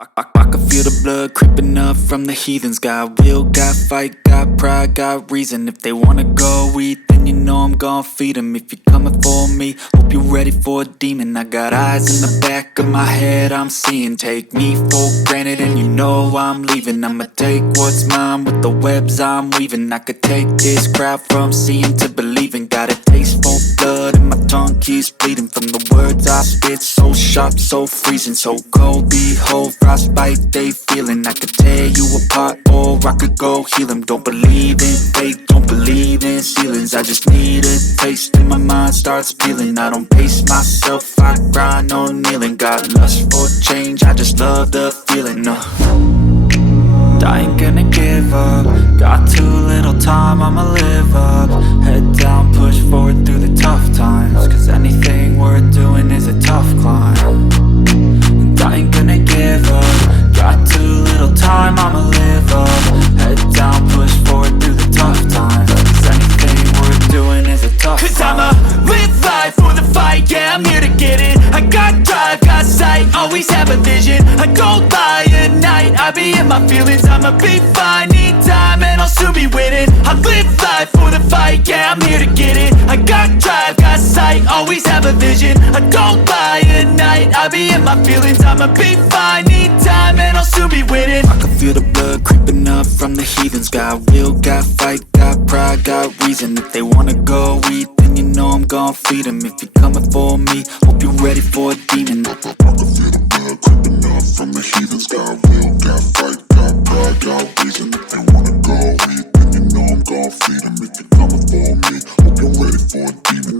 I can feel the blood creeping up from the heathens. Got will, got fight, got pride, got reason. If they wanna go eat, then you know I'm gon' feed them. If you're coming for me, hope you're ready for a demon. I got eyes in the back of my head, I'm seeing. Take me for granted and you know I'm leaving. I'ma take what's mine with the webs I'm weaving. I could take this crowd from seeing to believing. Got a taste for blood and my tongue keeps bleeding from the words I spit. So sharp, so freezing, so cold. Behold, frostbite they feeling. I could tear you apart or I could go heal them. Don't believe in fate, don't believe in ceilings. I just need a taste and my mind starts peeling. I don't pace myself, I grind on kneeling. Got lust for change, I just love the feeling. I ain't gonna give up. Got too little time, I'ma live up. Head down, push forward through the tough times. Cause anything worth doing is a tough climb. And I ain't gonna give up. Got too little time, I'ma live up. Head down, push forward through the tough times. Cause anything worth doing is a tough climb. Cause I'ma live life for the fight, yeah, I'm here to get it. I got drive, got sight, always have a vision. I don't lie at night, I be in my feelings. I'ma be fine, need time and I'll soon be winning. I live life for the fight, yeah, I'm here to get it. I got drive, got sight, always have a vision. I don't lie at night, I be in my feelings. I'ma be fine, need time and I'll soon be winning. I can feel the blood creeping up from the heathens. Got will, got fight, got pride, got reason. If they wanna go eat, then you know I'm gon' feed them. If you're coming for me, hope you're ready for a demon. I can feel the blood creeping up from the heathens. Got will, got fight, got pride, got reason. If they wanna go eat, then you know I'm gon' feed them. If you're coming for me, hope you're ready for a demon.